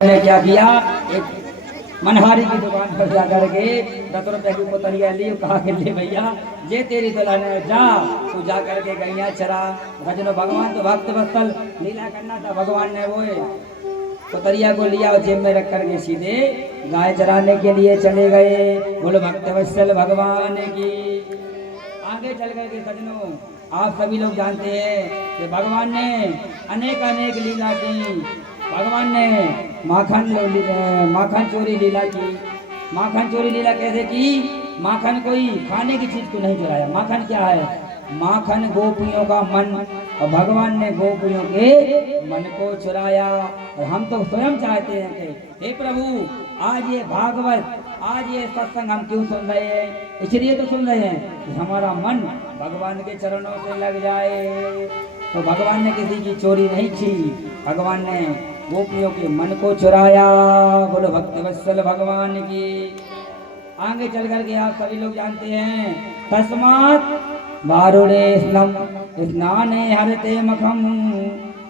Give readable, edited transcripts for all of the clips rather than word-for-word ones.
ने क्या किया, एक मनहारी की दुकान पर जाकर के 10 रुपए की बोतलियां ली। कहा कि ले भैया ये तेरी दुल्हन है, जा तू जा करके गैया चरा। भजनो भगवान तो भक्त वत्सल लीला करना था। भगवान ने वो पोतरिया को लिया और जेब में रख करके सीधे गाय चराने के लिए चले गए। बोलो भक्त वत्सल भगवान की। आगे चल गए कि सजनों आप सभी लोग जानते हैं कि भगवान ने अनेक अनेक लीला की। भगवान ने माखन चोरी लीला की। माखन चोरी लीला कैसे की? माखन कोई खाने की चीज को नहीं चुराया। माखन क्या है? माखन गोपियों का मन, और भगवान ने गोपियों के मन को चुराया। और हम तो स्वयं चाहते हैं कि हे प्रभु आज ये भागवत, आज ये सत्संग हम क्यों सुन रहे हैं? इसलिए तो सुन रहे हैं कि हमारा मन भगवान के चरणों से लग जाए। तो भगवान ने किसी की चोरी नहीं की, भगवान ने गोपियों के मन को चुराया। बोलो भक्त वत्सल भगवान की। आगे चल करके आप सभी लोग जानते हैं तस्मात् वारुणे स्नाने हरते मखम।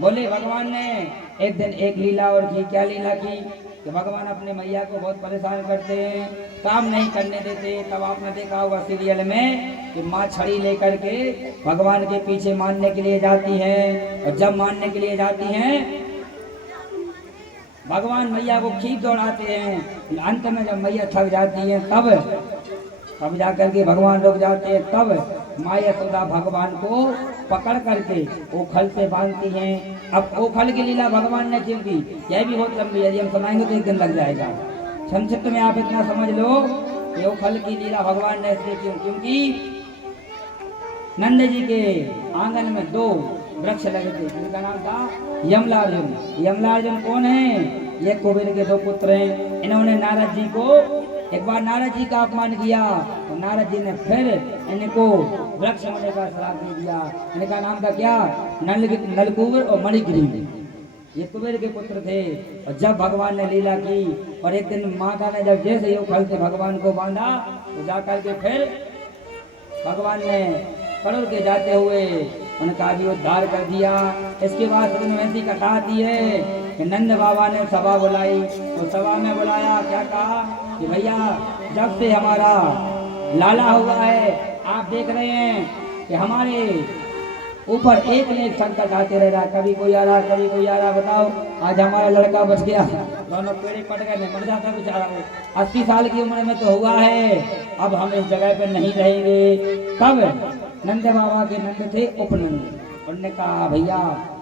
बोले भगवान ने एक दिन एक लीला और की। क्या लीला की? कि भगवान अपने मैया को बहुत परेशान करते हैं, काम नहीं करने देते। तब आपने देखा होगा सीरियल में कि माँ छड़ी लेकर के भगवान के पीछे मारने के लिए जाती हैं। और जब मारने के लिए जाती हैं भगवान मैया को खींच दौड़ाते हैं। अंत में जब मैया थक जाती है तब जाकर के भगवान रुक जाते हैं। तब माँ यशोदा भगवान को पकड़ करके ओखल से बांधती हैं। अब ओखल की लीला भगवान ने क्यों की, यह भी बहुत लंबी है। यदि हम सुनाएंगे तो एक दिन लग जाएगा। संक्षिप्त में आप इतना समझ लो कि ओखल की लीला भगवान ने इसलिए क्यों? क्योंकि नंद जी के आंगन में 2 वृक्ष लगे थे जिनका नाम था यमलार्जुन। यमलार्जुन कौन है? ये कुबेर के 2 पुत्र हैं। इन्होंने नारद जी को एक बार नारद जी का अपमान किया तो नारद जी ने फिर इनको वृक्ष होने का श्राप दे दिया। इनका नाम था क्या? नलकुबर और मणिग्रीव। ये कुबेर के पुत्र थे। और जब भगवान ने लीला की और एक दिन माता ने जब जैसे ओखल से भगवान को बांधा तो जाकर के फिर भगवान ने करोड़ के जाते हुए उनका भी उद्धार कर दिया। इसके बाद ऐसी कथा आती है कि नंद बाबा ने सभा बुलाई। तो सभा में बुलाया, क्या कहा कि भैया जब से हमारा लाला हुआ है आप देख रहे हैं कि हमारे ऊपर एक ने एक संकट आते रह रहा। कभी कोई आ रहा, कभी कोई आ रहा। बताओ आज हमारा लड़का बच गया, दोनों पेड़े पट गए, मर जाता बेचारा। 80 साल की उम्र में तो हुआ है, अब हम इस जगह पर नहीं रहेंगे। तब नंद बाबा के नंद थे उपनंद। उन्होंने कहा भैया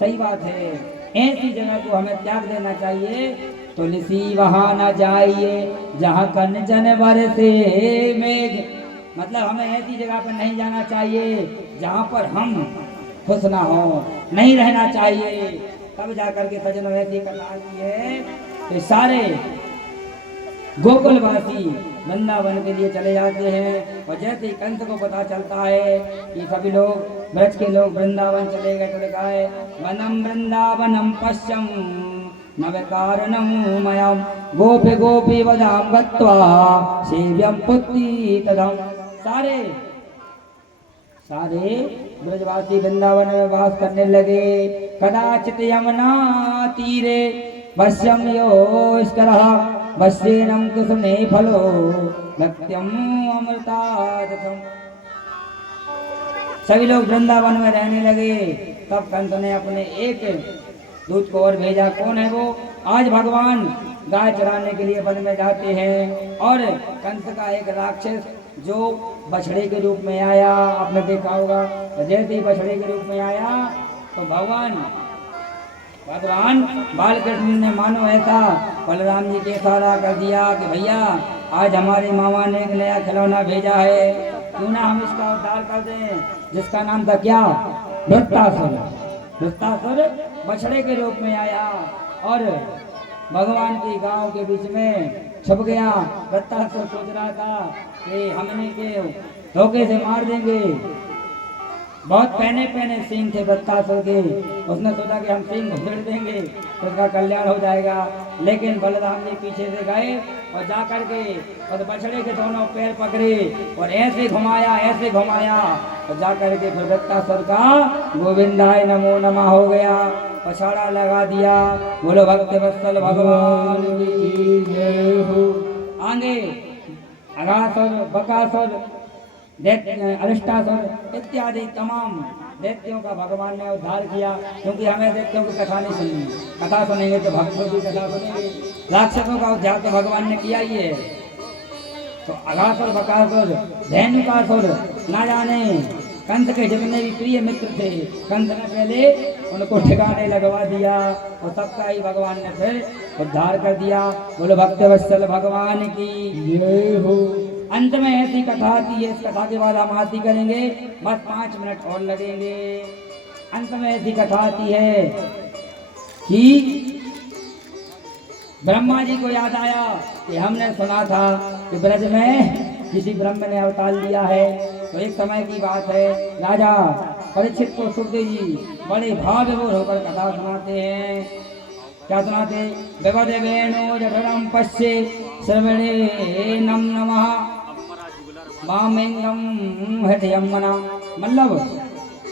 सही बात है, ऐसी जगह को हमें त्याग देना चाहिए। तुलसी वहां न जाइए जहाँ कंचन बरसे मेघ। मतलब हमें ऐसी जगह पर नहीं जाना चाहिए जहाँ पर हम खुश ना हो, नहीं रहना चाहिए। तब जाकर के सजनों ऐसी कथा आती है कि सारे गोकुलवासी वृंदावन के लिए चले जाते हैं। और जैसे ही कंस को पता चलता है कि सभी लोग ब्रज के लोग वृंदावन चले गए तो लिखा है वनम वृंदावनम पश्यम नव कारणम मयम गोपी गोपी वदाम गत्वा सेव्यम पुत्री तदम। सारे ब्रजवासी वृंदावन में वास करने लगे। कदाचित यमुना तीरे वश्यम योष्करः वश्येनम कुसुमे फलो भक्त्यम अमृतादकम। सभी लोग वृंदावन में रहने लगे। तब कंस ने अपने एक दूत को और भेजा। कौन है वो? आज भगवान गाय चराने के लिए वन में जाते हैं और कंस का एक राक्षस जो बछड़े के रूप में आया, आपने देखा होगा। जैसे ही बछड़े के रूप में आया तो भगवान बालकृष्ण ने मानो ऐसा बलराम जी के इशारा कर दिया कि भैया आज हमारे मामा ने एक नया खिलौना भेजा है, क्यों ना हम इसका उद्धार कर दें। जिसका नाम था क्या? वृत्तासुर। वृत्तासुर बछड़े के रूप में आया और भगवान की गांव के बीच में छुप गया। वृत्तासुर सोच रहा था कि हमने के धोखे से मार देंगे। बहुत पहने सींग थे वृत्तासुर के। उसने सोचा कि हम सींग घुसेड़ देंगे तो उसका कल्याण हो जाएगा। लेकिन बलराम जी पीछे से गए और जा करके और बछड़े के दोनों पैर पकड़े और ऐसे घुमाया और जा करके फिर वृत्तासुर का गोविंदाय नमो नमः हो गया, पछाड़ा लगा दिया। बोलो भक्त वत्सल भगवान की जय हो। आगे अगासुर, बकासुर, अरिष्टासुर इत्यादि तमाम दैत्यों का भगवान ने उद्धार किया, क्योंकि हमें दैत्यों की कथा नहीं सुननी, कथा सुनेंगे तो भक्तों की कथा सुनेंगे। राक्षसों का उद्धार तो भगवान ने किया ही है। तो अगासुर, बकासुर, धेनुकासुर, ना जाने कंस के जितने भी प्रिय मित्र थे, कंस ने पहले उनको ठिकाने लगवा दिया और सबका ही भगवान ने फिर उद्धार कर दिया। बोलो भक्तवत्सल भगवान की जय हो। अंत में ऐसी कथा आती है, इस कथा के बाद हम आरती करेंगे, बस 5 मिनट और लगेंगे। अंत में ऐसी कथा आती है कि ब्रह्मा जी को याद आया कि हमने सुना था कि ब्रज में किसी ब्रह्म ने अवतार लिया है। तो एक समय की बात है, राजा परीक्षित को सुखदेव जी बड़े भाव विभोर होकर कथा सुनाते हैं। क्या सुनाते? विवदेवेनो जठरम पश्ये श्रवणे नम नमः वामेंगम हृदयम मना। मतलब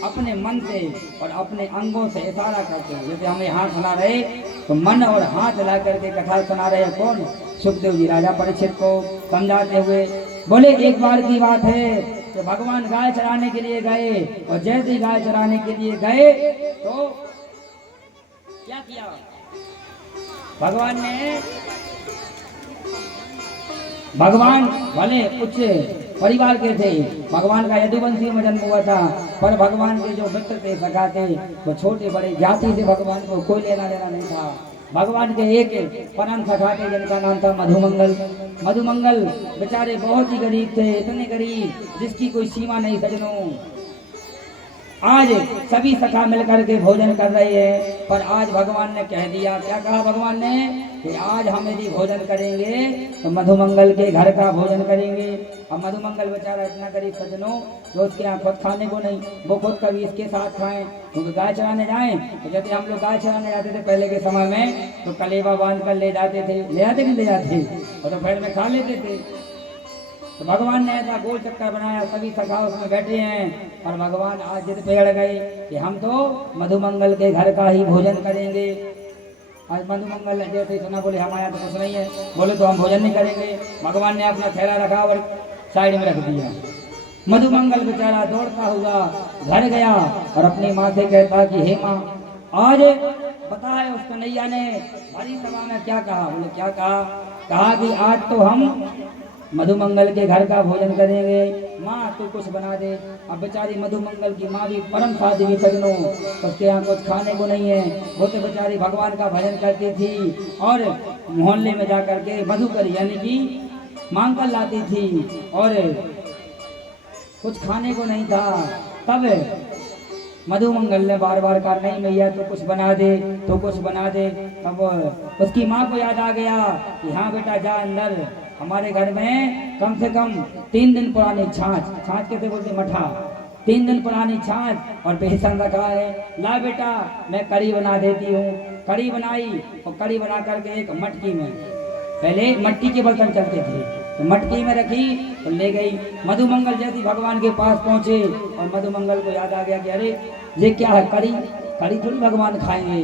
अपने मन से और अपने अंगों से इशारा करते हैं। जैसे हमें हाथ हिला रहे तो मन और हाथ हिला करके कथा सुना रहे हैं। कौन? सुखदेव जी राजा परीक्षित को समझाते हुए बोले, एक बार की बात है कि भगवान गाय चराने के लिए गए और जैसे ही गाय चराने के लिए गए तो क्या किया भगवान भले उच्च परिवार के थे, भगवान का यदुवंशी में जन्म हुआ था, पर भगवान के जो मित्र थे, सखा थे, वो छोटे बड़े जाति से भगवान को कोई लेना देना नहीं था। भगवान के एक परम सखा थे जिनका नाम था मधुमंगल। मधुमंगल बेचारे बहुत ही गरीब थे, इतने गरीब जिसकी कोई सीमा नहीं सजनों। आज सभी सखा मिलकर के भोजन कर रहे हैं, पर आज भगवान ने कह दिया, क्या कहा भगवान ने कि आज हम यदि भोजन करेंगे तो मधुमंगल के घर का भोजन करेंगे। अब मधुमंगल बेचारा इतना गरीब सजनों, तो उसके यहाँ खुद खाने को नहीं, वो खुद कभी इसके साथ खाएं, क्योंकि गाय चराने जाएं तो जैसे हम लोग गाय चराने जाते थे पहले के समय में, तो कलेवा बांध कर ले जाते थे, ले जाते कि ले जाते, और दोपहर में खा लेते थे। तो भगवान ने ऐसा गोल चक्कर बनाया, सभी सखा उसमें बैठे हैं, और भगवान आज जिद पे अड़ गए कि हम तो मधुमंगल के घर का ही भोजन करेंगे। आज मधुमंगल जैसे सुना बोले हमारे यहाँ तो कुछ नहीं है, बोले तो हम भोजन नहीं करेंगे। भगवान ने अपना थैला रखा और साइड में रख दिया। मधुमंगल बेचारा दौड़ता हुआ घर गया और अपनी माँ से कहता कि हे माँ, आज पता है उस कन्हैया ने भारी सभा में क्या कहा? बोले क्या कहा? कहा कि आज तो हम मधुमंगल के घर का भोजन करेंगे, माँ तू कुछ बना दे। अब बेचारी मधुमंगल की माँ भी परम साध्वी सजनों, उसके यहाँ कुछ खाने को नहीं है। वो तो बेचारी भगवान का भजन करती थी और मोहल्ले में जा करके मधुकर यानी कि मांग कर लाती थी, और कुछ खाने को नहीं था। तब मधुमंगल ने बार बार कहा, नहीं मैया तो कुछ बना दे, तो कुछ बना दे। तब उसकी माँ को याद आ गया कि हाँ बेटा जा अंदर, हमारे घर में कम से कम 3 दिन पुरानी छाछ कैसे बोलते मठा, 3 दिन पुरानी छाछ और बेसन रखा है, ला बेटा मैं कड़ी बना देती हूँ। कड़ी बनाई और कड़ी बना करके एक मटकी में, पहले मट्टी के बर्तन चलते थे, तो मटकी में रखी और ले गई। मधुमंगल जैसी भगवान के पास पहुंचे और मधुमंगल को याद आ गया कि अरे ये क्या है, कड़ी थोड़ी भगवान खाएंगे,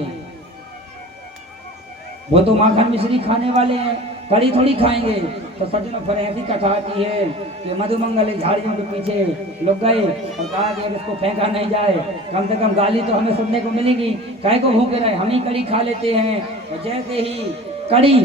वो तो माखन मिश्री खाने वाले हैं, कड़ी थोड़ी खाएंगे। तो सज्जनों फिर ऐसी कथा आती है कि मधुमंगल झाड़ियों के पीछे लुक गए और कहा कि अब इसको फेंका नहीं जाए, कम से कम गाली तो हमें सुनने को मिलेगी, काहे को भूखे रहे, हम ही कड़ी खा लेते हैं। और जैसे ही कड़ी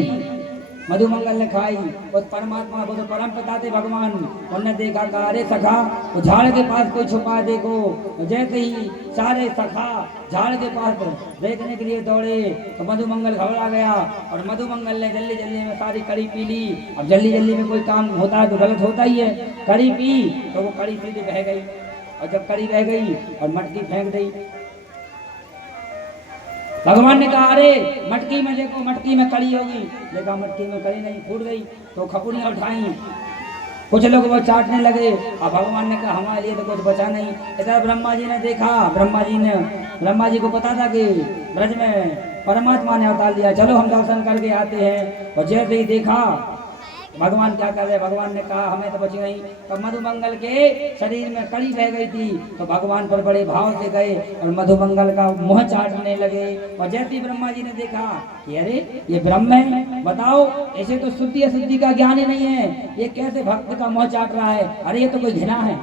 मधुमंगल ने खाई, उस परमात्मा वो तो परम पिता थे भगवान, उन्होंने देखा कहा अरे सखा वो झाड़ के पास कोई छुपा देखो। जैसे ही सारे सखा झाड़ के पास देखने के लिए दौड़े तो मधुमंगल घबरा गया, और मधुमंगल ने जल्दी जल्दी में सारी कड़ी पी ली। अब जल्दी जल्दी में कोई काम होता है तो गलत होता ही है, कड़ी पी तो वो कड़ी सीधे बह गई, और जब कड़ी बह गई और मटकी फेंक दी। भगवान ने कहा अरे मटकी में देखो, मटकी में कड़ी होगी, देखा मटकी में कड़ी नहीं, फूट गई। तो खपुड़ियाँ उठाई, कुछ लोग वो चाटने लगे। अब भगवान ने कहा हमारे लिए तो कुछ बचा नहीं। इधर ब्रह्मा जी ने देखा, ब्रह्मा जी को पता था कि ब्रज में परमात्मा ने अवतार लिया, चलो हम दर्शन करके आते हैं। और जैसे ही देखा भगवान क्या कर रहे, भगवान ने कहा हमें तो बची नहीं। तो मधुमंगल के शरीर में कड़ी रह गई थी, तो भगवान पर बड़े भाव से गए और मधुमंगल का मुंह चाटने लगे। और जैसे ब्रह्मा जी ने देखा कि अरे ये ब्रह्म है, बताओ ऐसे तो शुद्धि अशुद्धि का ज्ञान ही नहीं है, ये कैसे भक्त का मुंह चाट रहा है, अरे ये तो कोई घिना है,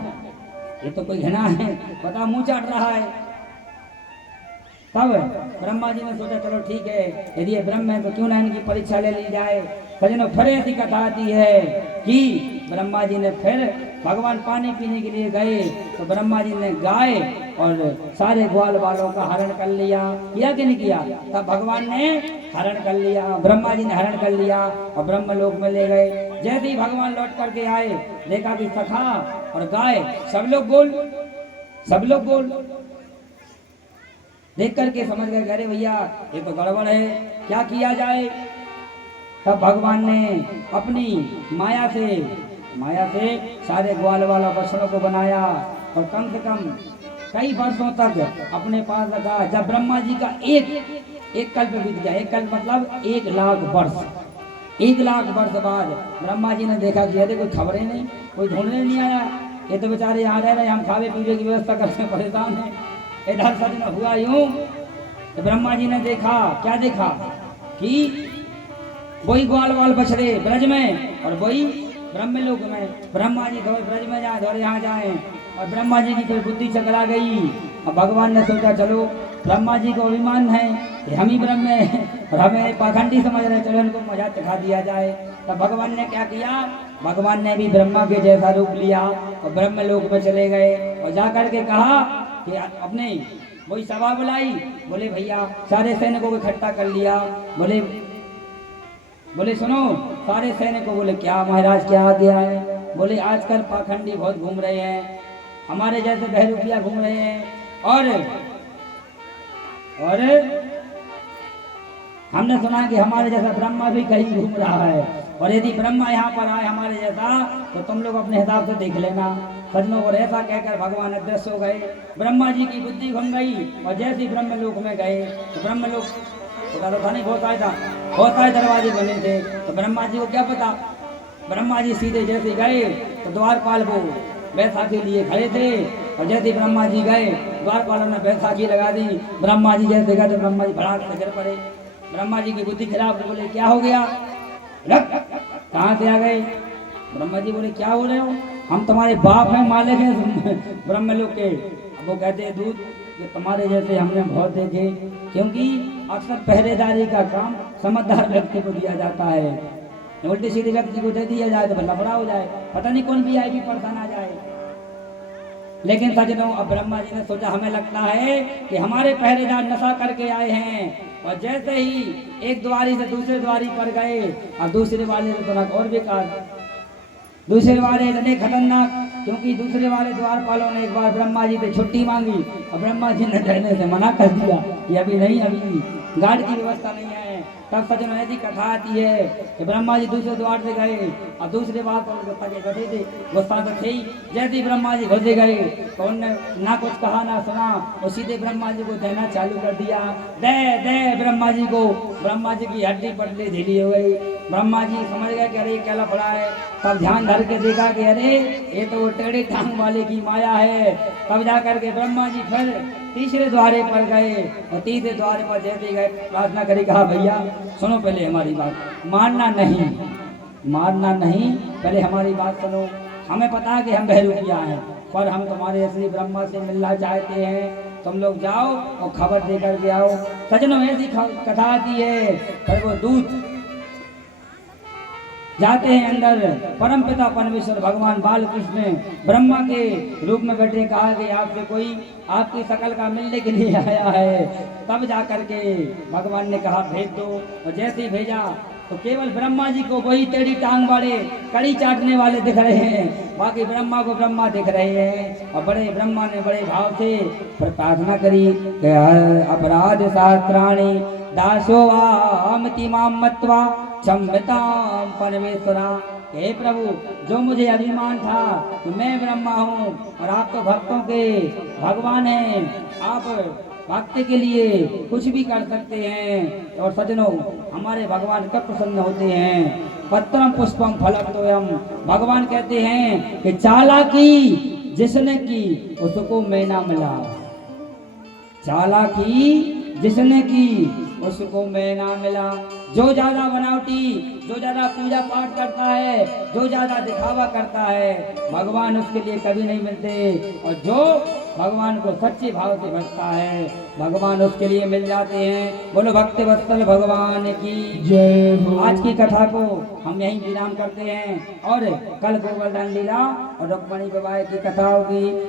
ये तो कोई घिना है, बताओ मुंह चाट रहा है। तब ब्रह्मा जी ने सोचा चलो ठीक है, यदि ये ब्रह्म है तो क्यों ना इनकी परीक्षा ले ली जाए। सजनों फिर ऐसी कथा आती है कि ब्रह्मा जी ने फिर भगवान पानी पीने के लिए गए, तो ब्रह्मा जी ने गाय और सारे ग्वाल बालों का हरण कर लिया, किया कि नहीं किया। तब भगवान ने हरण कर लिया, ब्रह्मा जी ने हरण कर लिया और ब्रह्म लोक में ले गए। जैसे ही भगवान लौट करके आए, देखा कि सखा और गाय सब लोग गोल, सब लोग गोल। देख करके समझ गए अरे भैया ये तो गड़बड़ है, क्या किया जाए। तब भगवान ने अपनी माया से सारे ग्वाल वाला बछड़ों को बनाया और कम से कम कई वर्षों तक अपने पास रखा। जब ब्रह्मा जी का एक कल्प बीत गया, एक कल्प मतलब 1,00,000 वर्ष, 1,00,000 वर्ष बाद ब्रह्मा जी ने देखा कि अरे कोई खबरें नहीं, कोई ढूंढने नहीं आया, ये तो बेचारे यहाँ रह रहे, हम खावे पीवे की व्यवस्था करते परेशान है। इधर सच हुआ यूं तो ब्रह्मा जी ने देखा, क्या देखा कि वही ग्वाल वाल बछड़े ब्रज में और वही ब्रह्मलोक में। ब्रह्मा जी थोड़े ब्रज में जाए, थोड़े यहाँ जाए, और ब्रह्मा जी की फिर बुद्धि चकरा गई। अब भगवान ने सोचा चलो ब्रह्मा जी को अभिमान है कि हम ही ब्रह्म है और हमें पाखंडी समझ रहे, चलो इनको मजा चखा दिया जाए। तब भगवान ने क्या किया, भगवान ने भी ब्रह्मा के जैसा रूप लिया और ब्रह्मलोक में चले गए और जाकर के कहा कि अपने वही सभा बुलाई, बोले भैया सारे सैनिकों को इकट्ठा कर लिया। बोले सुनो सारे सैनिकों, बोले क्या महाराज क्या आ गया है। बोले आजकल पाखंडी बहुत घूम रहे हैं, हमारे जैसे बहरूपिया घूम रहे हैं, और हमने सुना कि हमारे जैसा ब्रह्मा भी कहीं घूम रहा है, और यदि ब्रह्मा यहाँ पर आए हमारे जैसा तो तुम लोग अपने हिसाब से देख लेना। सजनों और ऐसा कहकर भगवान अदृश्य हो गए। ब्रह्मा जी की बुद्धि घूम गई और जैसे ब्रह्मलोक में गए तो ब्रह्मलोक था नहीं, बहुत आए दरवाजे बने थे। तो ब्रह्मा जी को क्या पता, ब्रह्मा जी सीधे जैसे गए तो द्वारपाल को बैसाखी लिए खड़े थे, और जैसे ब्रह्मा जी गए द्वारपालों ने बैसाखी लगा दी। ब्रह्मा जी जैसे गए तो ब्रह्मा जी भड़ाक से गिर पड़े। ब्रह्मा जी की बुद्धि खराब, बोले क्या हो गया, कहाँ से आ गए। ब्रह्मा जी बोले क्या हो रहे हो, हम तुम्हारे बाप हैं, मालिक हैं ब्रह्मलोक के। अब वो कहते हैं दूध कि तुम्हारे जैसे हमने बहुत देखे, क्योंकि अक्सर पहरेदारी का काम समझदार व्यक्ति को दिया जाता है, उल्टे सीधे व्यक्ति को दे दिया जाए तो लफड़ा हो जाए, पता नहीं कौन भी आएगी परेशान आ जाए। लेकिन सजनों अब ब्रह्मा जी ने सोचा हमें लगता है कि हमारे पहरेदार नशा करके आए हैं, और जैसे ही एक द्वारी से दूसरे द्वारी पर गए और दूसरे वाले ने तो और बेकार, दूसरे वाले इतने खतरनाक, क्योंकि दूसरे वाले द्वारपालों ने एक बार ब्रह्मा जी से छुट्टी मांगी और ब्रह्मा जी ने देने से मना कर दिया कि अभी नहीं, अभी गार्ड की व्यवस्था नहीं है। तब सजनों ऐसी कथा आती है कि ब्रह्मा जी दूसरे द्वार से गए और दूसरे बार तो गुस्सा के गए थे, गुस्सा तो थे ही। जैसे ही ब्रह्मा जी घुसे गए तो उनने ना कुछ कहा ना सुना और सीधे ब्रह्मा जी को देना चालू कर दिया। दे ब्रह्मा जी को, ब्रह्मा जी की हड्डी पटली ढीली हो गई। ब्रह्मा जी समझ गए कि अरे क्या लफड़ा है। तब ध्यान धर के देखा कि अरे ये तो टेढ़े टांग वाले की माया है। तब जा करके ब्रह्मा जी फिर तीसरे द्वारे पर गए और तीसरे द्वारे पर जैसे गए प्रार्थना करी, कहा भैया सुनो पहले हमारी बात, मारना नहीं, पहले हमारी बात सुनो। हमें पता है कि हम बहरूपिया हैं, पर हम तुम्हारे असली ब्रह्मा से मिलना चाहते हैं, तुम लोग जाओ और खबर दे करके आओ। सजनों ऐसी कथा आती है, पर वो दूत जाते हैं अंदर। परम पिता परमेश्वर भगवान बालकृष्ण ब्रह्मा के रूप में बैठे, कहा कि आपसे कोई आपकी शकल का मिलने के लिए आया है। तब जाकर के भगवान ने कहा भेज दो, और जैसे ही भेजा तो केवल ब्रह्मा जी को वही टेढ़ी टांग वाले कड़ी चाटने वाले दिख रहे हैं, बाकी ब्रह्मा को ब्रह्मा दिख रहे हैं। और बड़े ब्रह्मा ने बड़े भाव से प्रार्थना करी, अपराध शास्त्राणि दासो वामति माम मत्वा क्षम्यताम परमेश्वरा। हे प्रभु, जो मुझे अभिमान था कि मैं ब्रह्मा हूँ और आप तो भक्तों के भगवान हैं, आप भक्ति के लिए कुछ भी कर सकते हैं। और सजनों, हमारे भगवान कब प्रसन्न होते हैं? पत्रम पुष्पम फलम तोयम। भगवान कहते हैं कि चालाकी जिसने की उसको मैना मिला। चालाकी जिसने की उसको मैना मिला। जो ज्यादा बनावटी, जो ज्यादा पूजा पाठ करता है, जो ज्यादा दिखावा करता है, भगवान उसके लिए कभी नहीं मिलते। और जो भगवान को सच्चे भाव से भजता है, भगवान उसके लिए मिल जाते हैं। बोलो भक्त वत्सल भगवान की जय हो। आज की कथा को हम यहीं विराम करते हैं और कल गोवर्धन लीला और रुक्मणी विवाह की कथा होगी।